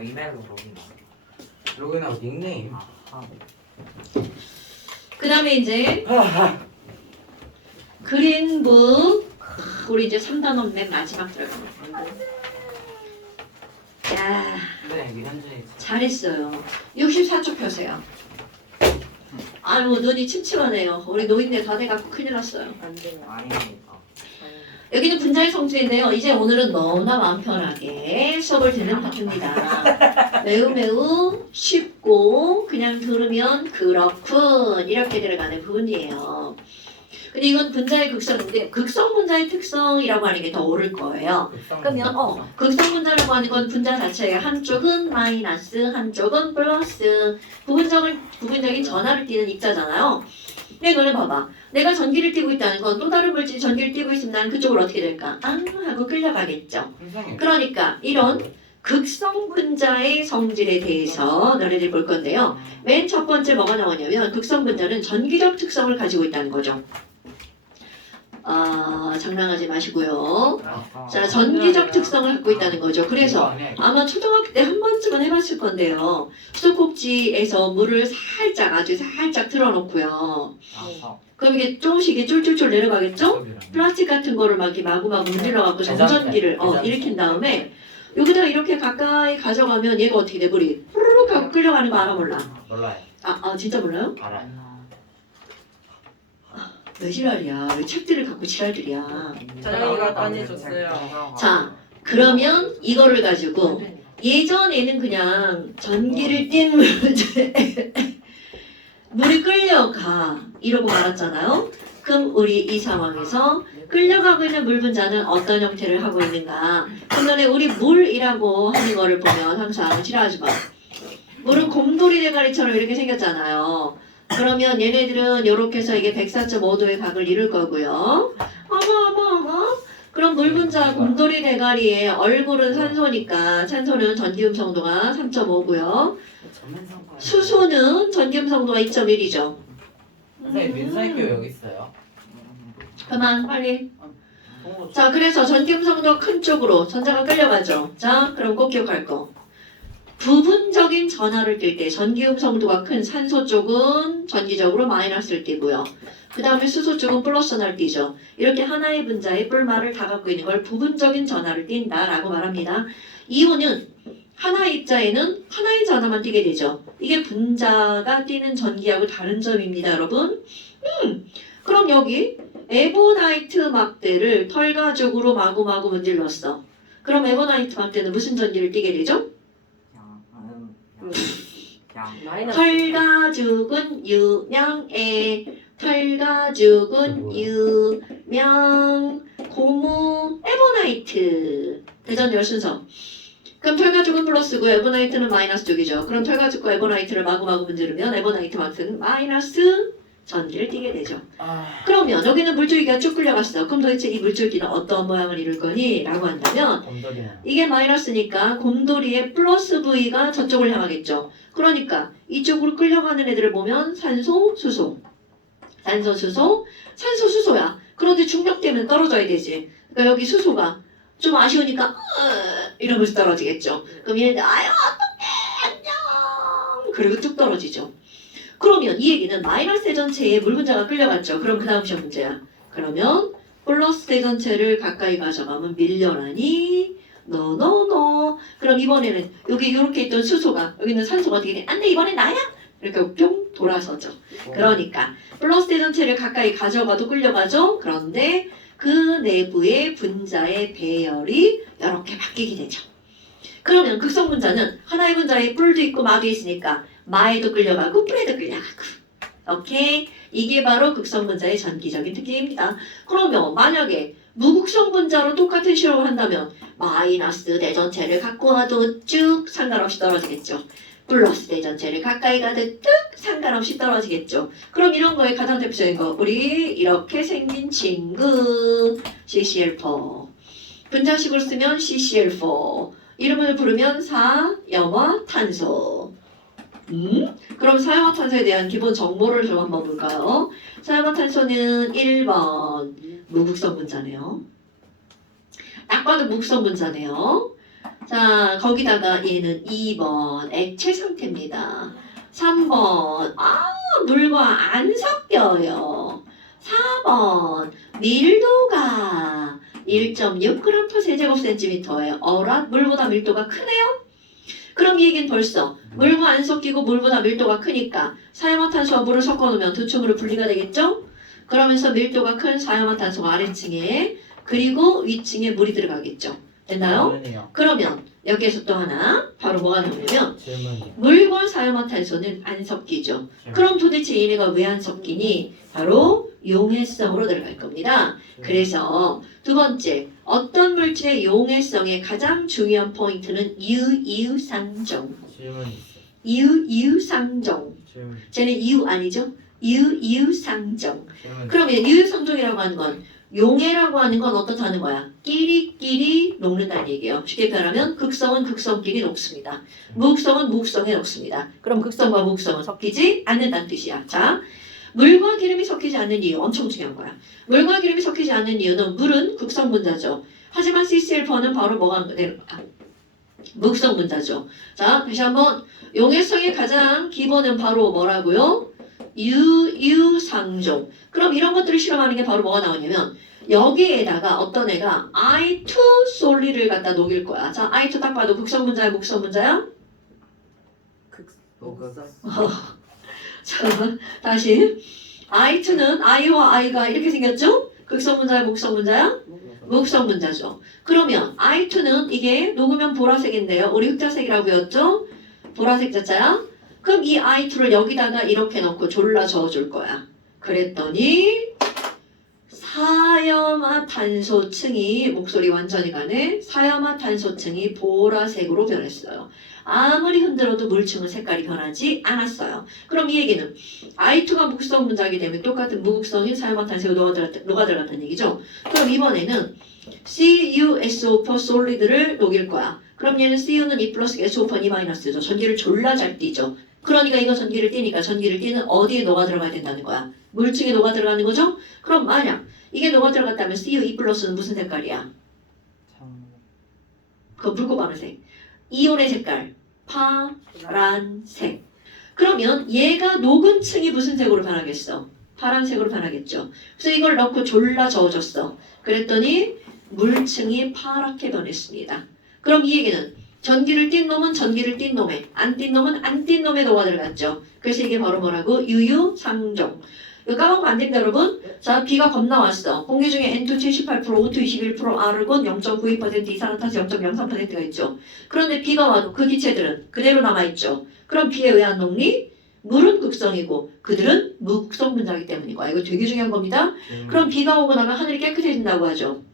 이메일로 로그인하고 닉네임. 그 다음에 이제 그린북 우리 이제 3단원 맨 마지막 들어갑니다. 야 네, 현재 잘했어요. 64쪽 펴세요. 아유 눈이 침침하네요. 우리 노인네 다 돼갖고 큰일 났어요. 안 돼요. 아닙니다. 여기는 분자의 성질인데요. 이제 오늘은 너무나 마음 편하게 수업을 듣는 파트입니다. 매우 쉽고 그냥 들으면 그렇군 이렇게 들어가는 부분이에요. 근데 이건 분자의 극성인데 극성 분자의 특성이라고 하는 게 더 옳을 거예요. 그러면 극성 분자라고 하는 건 분자 자체가 한쪽은 마이너스 한쪽은 플러스 부분적인 전하를 띠는 입자잖아요. 근데 이거는 봐봐. 내가 전기를 띠고 있다는 건 또 다른 물질이 전기를 띠고 있으면 난 그쪽으로 어떻게 될까? 하고 끌려가겠죠. 그러니까 이런 극성 분자의 성질에 대해서 너네들이 볼 건데요. 맨 첫 번째 뭐가 나오냐면 극성 분자는 전기적 특성을 가지고 있다는 거죠. 장난하지 마시고요. 자, 전기적 특성을 갖고 있다는 거죠. 그래서 아마 초등학교 때 한 번쯤은 해봤을 건데요. 수도꼭지에서 물을 아주 살짝 틀어놓고요. 그럼 이게 조금씩 이게 쫄쫄쫄 내려가겠죠? 플라스틱 같은 거를 막 이렇게 마구마구 문질러갖고 정전기를 일으킨 다음에 여기다가 이렇게 가까이 가져가면 얘가 어떻게 돼? 물이 후루룩 하고 끌려가는 거 알아 몰라? 몰라요. 진짜 몰라요? 알아요. 왜 지랄이야? 왜 책들을 갖고 지랄들이야? 자랑이가 따내줬어요. 자, 그러면 이거를 가지고 예전에는 그냥 전기를 띈 물이 끌려가 이러고 말았잖아요. 그럼 우리 이 상황에서 끌려가고 있는 물 분자는 어떤 형태를 하고 있는가? 그러면 우리 물이라고 하는 거를 보면 항상 지랄하지 마. 물은 곰돌이 대가리처럼 이렇게 생겼잖아요. 그러면 얘네들은 이렇게 해서 이게 104.5도의 각을 이룰 거고요. 그럼 물 분자 곰돌이 대가리의 얼굴은 산소니까 산소는 전기음 성도가 3.5고요. 수소는 전기음 성도가 2.1이죠. 선생님 민사학교 여기 있어요. 그만 빨리. 자, 그래서 전기음 성도 큰 쪽으로 전자가 끌려가죠. 자, 그럼 꼭 기억할 거. 부분적인 전하를 띌 때 전기음 성도가 큰 산소 쪽은 전기적으로 마이너스를 띠고요. 그 다음에 수소 쪽은 플러스 전하를 띠죠. 이렇게 하나의 분자의 뿔말을 다 갖고 있는 걸 부분적인 전하를 띈다라고 말합니다. 이온은 하나의 입자에는 하나의 전하만 띠게 되죠. 이게 분자가 띠는 전기하고 다른 점입니다, 여러분. 그럼 여기 에보나이트 막대를 털가죽으로 마구마구 문질렀어. 그럼 에보나이트 막대는 무슨 전기를 띠게 되죠? 털가죽은 유명해. 털가죽은 유명. 고무 에보나이트. 대전열 순서. 그럼 털가죽은 플러스고 에보나이트는 마이너스 쪽이죠. 그럼 털가죽과 에보나이트를 마구마구 문지르면 에보나이트 만큼 마이너스 전기를 띠게 되죠. 그러면 여기는 물줄기가 쭉 끌려갔어. 그럼 도대체 이 물줄기는 어떤 모양을 이룰 거니? 라고 한다면 이게 마이너스니까 곰돌이의 플러스 V가 저쪽을 향하겠죠. 그러니까 이쪽으로 끌려가는 애들을 보면 산소, 수소. 산소, 수소, 산소, 수소야. 그런데 중력되면 떨어져야 되지. 그러니까 여기 수소가 좀 아쉬우니까 이러면서 떨어지겠죠. 그럼 얘네들 아유 어떡해 안녕 그리고 뚝 떨어지죠. 그러면 이 얘기는 마이너스 대전체에 물 분자가 끌려갔죠. 그럼 그 다음 시험 문제야. 그러면 플러스 대전체를 가까이 가져가면 밀려나니 노노노. 그럼 이번에는 여기 이렇게 있던 수소가 여기는 산소가 어떻게 돼? 안돼 이번엔 나야? 이렇게 뿅 돌아서죠. 그러니까 플러스 대전체를 가까이 가져가도 끌려가죠. 그런데 그 내부의 분자의 배열이 이렇게 바뀌게 되죠. 그러면 극성 분자는 하나의 분자에 뿔도 있고 마도 있으니까 마에도 끌려가고 뿔에도 끌려가고. 오케이? 이게 바로 극성 분자의 전기적인 특징입니다. 그러면 만약에 무극성 분자로 똑같은 실험을 한다면 마이너스 대전체를 갖고 와도 쭉 상관없이 떨어지겠죠. 플러스 대전체를 가까이 가도 뚝 상관없이 떨어지겠죠. 그럼 이런 거에 가장 대표적인 거 우리 이렇게 생긴 친구 CCl4 분자식으로 쓰면 CCl4 이름을 부르면 사염화탄소. 그럼 사염화탄소에 대한 기본 정보를 좀 한번 볼까요? 사염화탄소는 1번 무극성 분자네요. 딱 봐도 무극성 분자네요. 자, 거기다가 얘는 2번 액체 상태입니다. 3번 물과 안 섞여요. 4번 밀도가 1.6g/제곱센티미터예요. 어라? 물보다 밀도가 크네요? 그럼 이 얘기는 벌써 물과 안 섞이고 물보다 밀도가 크니까 사이화탄소와 물을 섞어놓으면 두 층으로 분리가 되겠죠? 그러면서 밀도가 큰 사이화탄소가 아래층에 그리고 위층에 물이 들어가겠죠. 됐나요? 질문이요. 그러면 여기에서 또 하나 바로 뭐가 나오냐면 질문이요. 물과 사이화탄소는 안 섞이죠. 그럼 도대체 얘네가 왜 안 섞이니? 바로 용해성으로 들어갈 겁니다. 그래서 두 번째, 어떤 물질의 용해성의 가장 중요한 포인트는 유유상종. 질문 있어요. 유유상종. 질문. 쟤는 이유 아니죠? 유유상종. 질문. 그러면 유유상종이라고 하는 건 용해라고 하는 건 어떻다는 거야? 끼리끼리 녹는다는 얘기예요. 쉽게 표현하면 극성은 극성끼리 녹습니다. 무극성은 무극성에 녹습니다. 그럼 극성과 무극성은 섞이지 않는다는 뜻이야. 자, 물과 기름이 섞이지 않는 이유 엄청 중요한 거야. 물과 기름이 섞이지 않는 이유는 물은 극성 분자죠. 하지만 CCl4는 바로 뭐가 무극성 분자죠. 자, 다시 한번 용해성의 가장 기본은 바로 뭐라고요? 유유상종. 그럼 이런 것들을 실험하는 게 바로 뭐가 나오냐면 여기에다가 어떤 애가 I2 솔리를 갖다 녹일 거야. 자, I2 딱 봐도 극성 분자야, 무극성 분자야? 자, 다시 I2는 I와 I가 이렇게 생겼죠? 극성 분자야, 무극성 분자야? 무극성 분자죠. 그러면 I2는 이게 녹으면 보라색인데요. 우리 흑자색이라고 배웠죠? 보라색 자자야. 그럼 이 I2를 여기다가 이렇게 넣고 졸라 저어줄 거야. 그랬더니 사염화탄소층이 목소리 완전히 가네. 사염화탄소층이 보라색으로 변했어요. 아무리 흔들어도 물층은 색깔이 변하지 않았어요. 그럼 이 얘기는 I2가 무극성 분자이기 때문에 똑같은 무극성인 사염화탄소가 녹아들어갔다는 얘기죠. 그럼 이번에는 CuSO4 솔리드를 녹일 거야. 그럼 얘는 Cu는 2 플러스 SO4는 2 마이너스죠. 전기를 졸라 잘 띠죠. 그러니까 이거 전기를 띠니까 전기를 띠는 어디에 녹아 들어가야 된다는 거야? 물층에 녹아 들어가는 거죠? 그럼 만약 이게 녹아 들어갔다면 Cu2 플러스는 무슨 색깔이야? 그거 붉고 파란색. 이온의 색깔 파란색. 그러면 얘가 녹은 층이 무슨 색으로 변하겠어? 파란색으로 변하겠죠. 그래서 이걸 넣고 졸라 저어줬어. 그랬더니 물층이 파랗게 변했습니다. 그럼 이 얘기는 전기를 띤 놈은 전기를 띤 놈에, 안 띈 놈은 안 띈 놈에 녹아 들어갔죠. 그래서 이게 바로 뭐라고? 유유상종. 이거 까먹으면 안 됩니다, 여러분. 자, B가 겁나 왔어. 공기 중에 N2 78%, O2 21%, R은 0.92% 이산화탄소 0.03%가 있죠. 그런데 B가 와도 그 기체들은 그대로 남아있죠. 그럼 B에 왜 안 녹니? 물은 극성이고 그들은 무극성 분자이기 때문이고. 이거 되게 중요한 겁니다. 그럼 비가 오고 나면 하늘이 깨끗해진다고 하죠.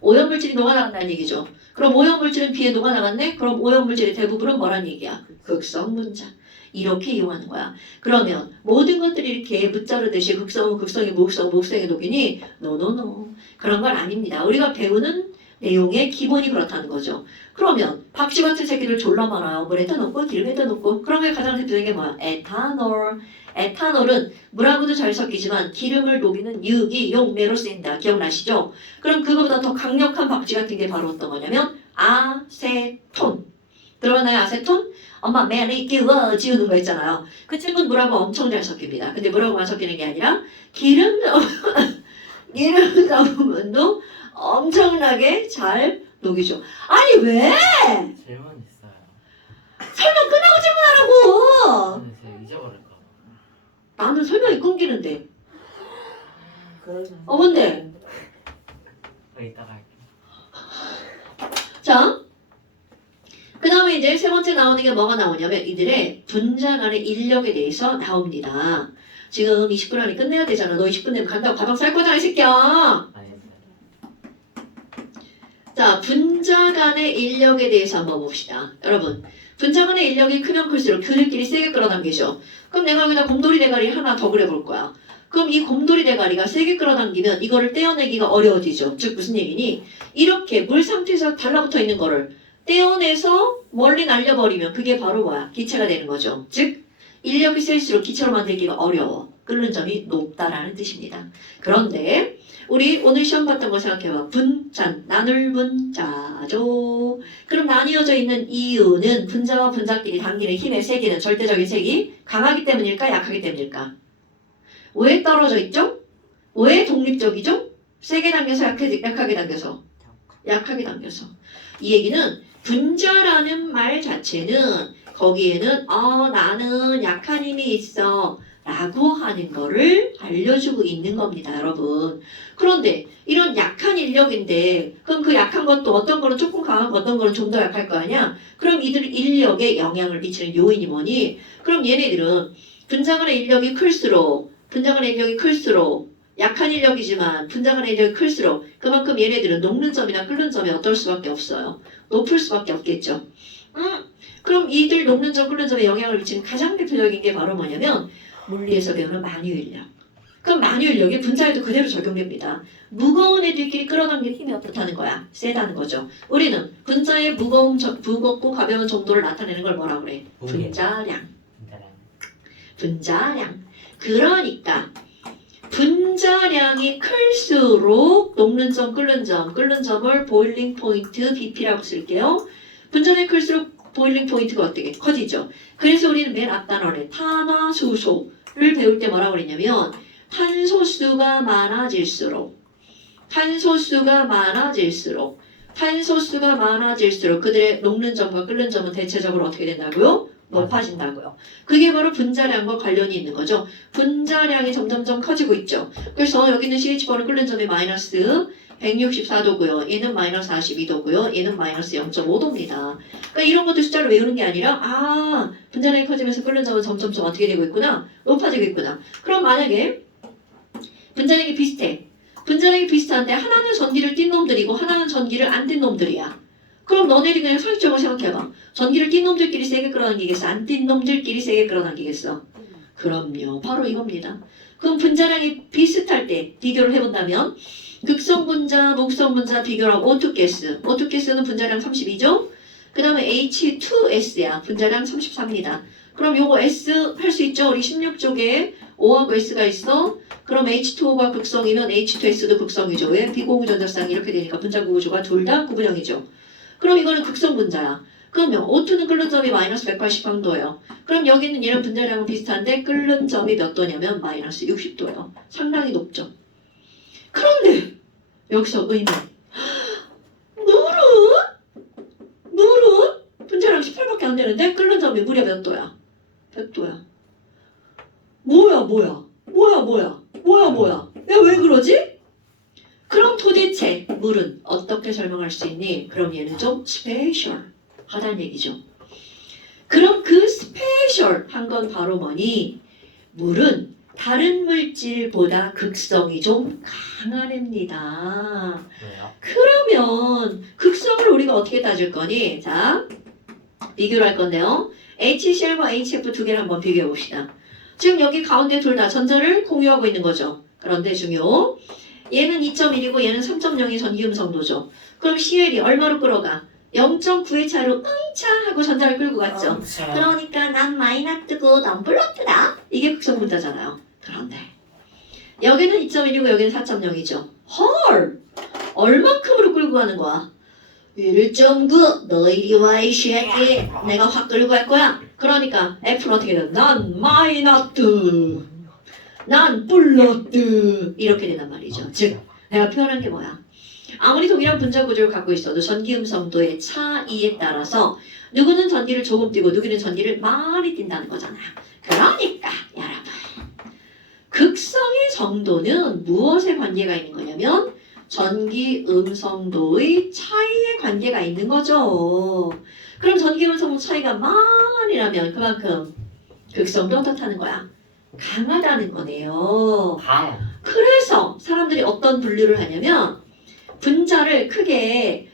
오염물질이 녹아나간다는 얘기죠. 그럼 오염물질은 비에 녹아나갔네? 그럼 오염물질의 대부분은 뭐란 얘기야? 극성 분자. 이렇게 이용하는 거야. 그러면 모든 것들이 이렇게 무자르듯이 극성은 극성이 무극성은 무극성에 녹이니? 노노노. 그런 건 아닙니다. 우리가 배우는 내용의 기본이 그렇다는 거죠. 그러면 박쥐 같은 새끼들 졸라 많아요. 물에다 넣고 기름에다 넣고. 그런 게 가장 대표적인 게 뭐야? 에탄올. 에탄올은 물하고도 잘 섞이지만 기름을 녹이는 유기용매로 쓰인다. 기억나시죠? 그럼 그거보다 더 강력한 박쥐 같은 게 바로 어떤 거냐면 아세톤. 들어봤나요? 아세톤? 엄마 매리 끼워 지우는 거 있잖아요. 그 친구는 물하고 엄청 잘 섞입니다. 근데 물하고만 섞이는 게 아니라 기름 넣으면도 엄청나게 잘 녹이죠. 아니 왜? 질문 있어요. 설명 끝나고 질문하라고. 근데 제가 잊어버릴까 봐. 나는 설명이 끊기는데. 뭔데? 이따가 할게요. 자, 그 다음에 이제 세 번째 나오는 게 뭐가 나오냐면 이들의 분자 간의 인력에 대해서 나옵니다. 지금 20분 안에 끝내야 되잖아. 너 20분 되면 간다고 가방 쌀 거잖아, 이 새끼야. 자, 분자 간의 인력에 대해서 한번 봅시다. 여러분, 분자 간의 인력이 크면 클수록 그들끼리 세게 끌어당기죠. 그럼 내가 여기다 곰돌이 대가리 하나 더 그려볼 거야. 그럼 이 곰돌이 대가리가 세게 끌어당기면 이거를 떼어내기가 어려워지죠. 즉 무슨 얘기니? 이렇게 물 상태에서 달라붙어 있는 거를 떼어내서 멀리 날려버리면 그게 바로 뭐야? 기체가 되는 거죠. 즉 인력이 셀수록 기체로 만들기가 어려워. 끓는 점이 높다라는 뜻입니다. 그런데 우리 오늘 시험 봤던 거 생각해봐. 분자, 나눌 분자죠. 그럼 나뉘어져 있는 이유는 분자와 분자끼리 당기는 힘의 세기는 절대적인 세기 강하기 때문일까 약하기 때문일까? 왜 떨어져 있죠? 왜 독립적이죠? 세게 당겨서 약하게 당겨서? 약하게 당겨서. 이 얘기는 분자라는 말 자체는 거기에는 나는 약한 힘이 있어 라고 하는 거를 알려주고 있는 겁니다, 여러분. 그런데 이런 약한 인력인데 그럼 그 약한 것도 어떤 거는 조금 강하고 어떤 거는 좀 더 약할 거 아니야? 그럼 이들 인력에 영향을 미치는 요인이 뭐니? 그럼 얘네들은 분자간의 인력이 클수록 약한 인력이지만 분자간의 인력이 클수록 그만큼 얘네들은 녹는 점이나 끓는 점이 어떨 수밖에 없어요. 높을 수밖에 없겠죠. 그럼 이들 녹는 점, 끓는 점에 영향을 미치는 가장 대표적인 게 바로 뭐냐면 물리에서 배우는 만유인력. 그럼 만유인력이 분자에도 그대로 적용됩니다. 무거운 애들끼리 끌어당기는 힘이 어떻다는 거야? 세다는 거죠. 우리는 분자의 무겁고 가벼운 정도를 나타내는 걸 뭐라 그래? 분자량. 분자량. 그러니까 분자량이 클수록 녹는 점, 끓는 점을 보일링 포인트 BP라고 쓸게요. 분자량이 클수록 보일링 포인트가 어떻게 커지죠. 그래서 우리는 맨 앞 단원에 탄화수소를 배울 때 뭐라고 그랬냐면 탄소수가 많아질수록 그들의 녹는 점과 끓는 점은 대체적으로 어떻게 된다고요? 높아진다고요. 그게 바로 분자량과 관련이 있는 거죠. 분자량이 점점점 커지고 있죠. 그래서 여기 있는 CH4는 끓는 점이 마이너스 164도고요. 얘는 마이너스 42도고요. 얘는 마이너스 0.5도입니다. 그러니까 이런 것도 숫자로 외우는 게 아니라 분자량이 커지면서 끓는 점은 점점점 어떻게 되고 있구나? 높아지고 있구나. 그럼 만약에 분자량이 비슷해. 분자량이 비슷한데 하나는 전기를 띈 놈들이고 하나는 전기를 안 띈 놈들이야. 그럼 너네들이 그냥 상식적으로 생각해봐. 전기를 띈 놈들끼리 세게 끌어당기겠어? 안 띈 놈들끼리 세게 끌어당기겠어? 그럼요. 바로 이겁니다. 그럼 분자량이 비슷할 때 비교를 해본다면 극성분자, 목성분자 비교하고 오투가스. 오투가스는 분자량 32죠? 그 다음에 H2S야. 분자량 34입니다. 그럼 요거 S 할 수 있죠? 우리 16쪽에 O하고 S가 있어. 그럼 H2O가 극성이면 H2S도 극성이죠. 왜? 비공유전자쌍이 이렇게 되니까 분자 구조가 둘 다 구분형이죠. 그럼 이거는 극성분자야. 그러면 O2는 끓는 점이 마이너스 180황도예요. 그럼 여기는 얘는 분자량은 비슷한데 끓는 점이 몇 도냐면 마이너스 60도예요. 상당히 높죠. 그런데 여기서 의문. 물은 분자량 18밖에 안 되는데 끓는 점이 무려 몇 도야? 100도야. 뭐야? 야, 왜 그러지? 그럼 도대체 물은 어떻게 설명할 수 있니? 그럼 얘는 좀 스페셜하다는 얘기죠. 그럼 그 스페셜한 건 바로 뭐니? 물은 다른 물질보다 극성이 좀 강한 애입니다. 왜요? 그러면 극성을 우리가 어떻게 따질 거니? 자, 비교를 할 건데요. HCl과 HF 두 개를 한번 비교해 봅시다. 지금 여기 가운데 둘 다 전자를 공유하고 있는 거죠. 그런데 중요. 얘는 2.1이고 얘는 3.0이 전기음성도죠. 그럼 CL이 얼마로 끌어가? 0.9의 차로 응차 하고 전자를 끌고 갔죠. 그러니까 난 마이너스고 넌 플러스다. 이게 극성분자잖아요. 그런데 여기는 2.1이고 여기는 4.0이죠. 헐! 얼마큼으로 끌고 가는 거야? 1.9 너 이리 와 이 새끼. 내가 확 끌고 갈 거야. 그러니까 F는 어떻게 돼? 난 마이너스, 난 플러스 이렇게 된단 말이죠. 즉 내가 표현한 게 뭐야? 아무리 동일한 분자 구조를 갖고 있어도 전기음성도의 차이에 따라서 누구는 전기를 조금 띄고 누구는 전기를 많이 띈다는 거잖아요. 그러니까 여러분 극성의 정도는 무엇에 관계가 있는 거냐면 전기음성도의 차이에 관계가 있는 거죠. 그럼 전기음성도 차이가 많이 나면 그만큼 극성도 어떻다는 거야? 강하다는 거네요. 그래서 사람들이 어떤 분류를 하냐면 분자를 크게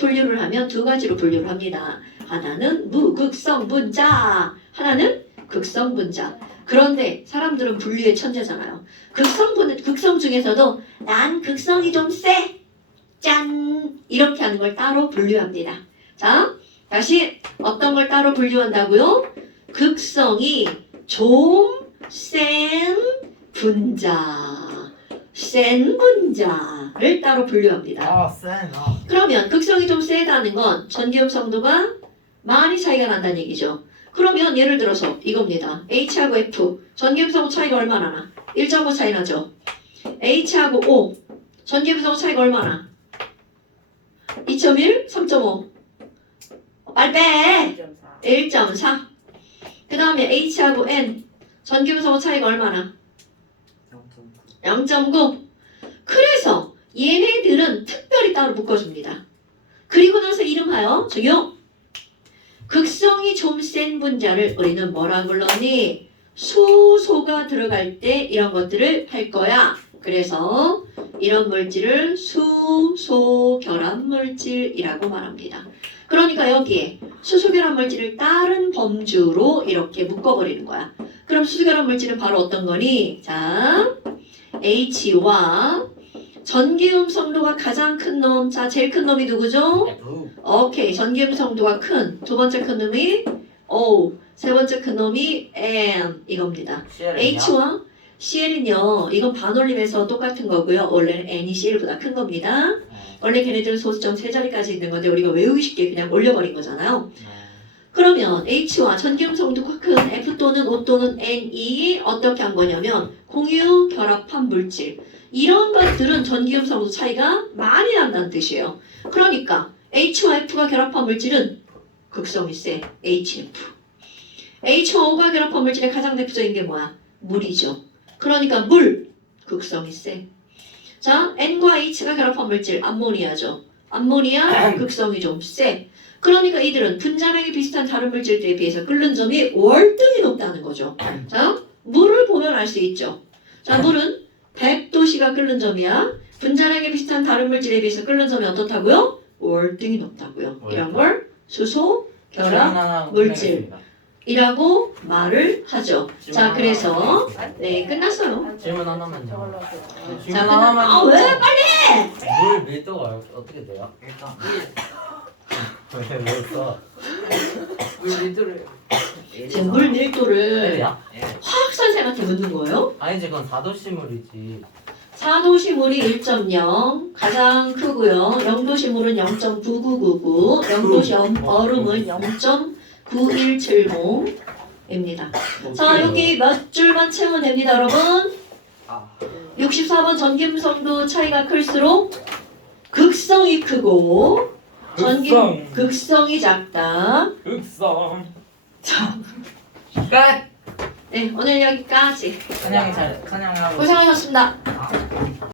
분류를 하면 두 가지로 분류를 합니다. 하나는 무극성 분자, 하나는 극성 분자. 그런데 사람들은 분류의 천재잖아요. 극성 중에서도 난 극성이 좀 세. 짠! 이렇게 하는 걸 따로 분류합니다. 자, 다시 어떤 걸 따로 분류한다고요? 극성이 좀 센 분자, 센 분자를 따로 분류합니다. 세나. 그러면 극성이 좀 세다는 건 전기음 성도가 많이 차이가 난다는 얘기죠. 그러면 예를 들어서 이겁니다. H하고 F 전기음 성도 차이가 얼마나 나? 1.5 차이 나죠. H하고 O 전기음 성도 차이가 얼마나? 2.1, 3.5 빨리 빼! 1.4 그 다음에 H하고 N 전기음 성도 차이가 얼마나? 0.9 그래서 얘네들은 특별히 따로 묶어줍니다. 그리고 나서 이름하여 저기요 극성이 좀 센 분자를 우리는 뭐라 불렀니? 수소가 들어갈 때 이런 것들을 할 거야. 그래서 이런 물질을 수소 결합 물질이라고 말합니다. 그러니까 여기에 수소 결합 물질을 다른 범주로 이렇게 묶어버리는 거야. 그럼 수소 결합 물질은 바로 어떤 거니? 자, H와 전기음 성도가 가장 큰 놈. 자, 제일 큰 놈이 누구죠? F. 오케이. 전기음 성도가 큰. 두 번째 큰 놈이 O. 세 번째 큰 놈이 N. 이겁니다. H와 Cl은요. 이건 반올림에서 똑같은 거고요. 원래는 N이 Cl보다 큰 겁니다. 원래 걔네들은 소수점 세 자리까지 있는 건데 우리가 외우기 쉽게 그냥 올려버린 거잖아요. 그러면 H와 전기음 성도가 큰 F 또는 O 또는 N이 어떻게 한 거냐면 공유 결합한 물질. 이런 것들은 전기음 성도 차이가 많이 난다는 뜻이에요. 그러니까 H와 F가 결합한 물질은 극성이 세. HF. H와 O가 결합한 물질의 가장 대표적인 게 뭐야? 물이죠. 그러니까 물. 극성이 세. 자, N과 H가 결합한 물질 암모니아죠. 암모니아 극성이 좀 세. 그러니까 이들은 분자량이 비슷한 다른 물질들에 비해서 끓는 점이 월등히 높다는 거죠. 자, 물을 보면 알 수 있죠. 자, 물은 100도씨가 끓는 점이야. 분자량이 비슷한 다른 물질에 비해서 끓는 점이 어떻다고요? 월등히 높다고요. 이런 걸 수소 결합 물질이라고 말을 하죠. 자, 그래서 네, 끝났어요. 질문 하나만요. 자, 왜 빨리? 물 밀도가 어떻게 돼요? 일단 왜 써? 물 리드를 지금 물 밀도를 야? 화학 선생한테 묻는 거예요? 아니지 그건 4도씨물이지. 4도시물이 1.0 가장 크고요. 0도시물은 0.9999, 0도시 얼음은 0.9170입니다. 자, 여기 몇 줄만 채우면 됩니다, 여러분. 64번 전기음성도 차이가 클수록 극성이 크고 극성이 작다. 극성. 자, 끝. 네, 오늘 여기까지. 사냥하고 고생하셨습니다.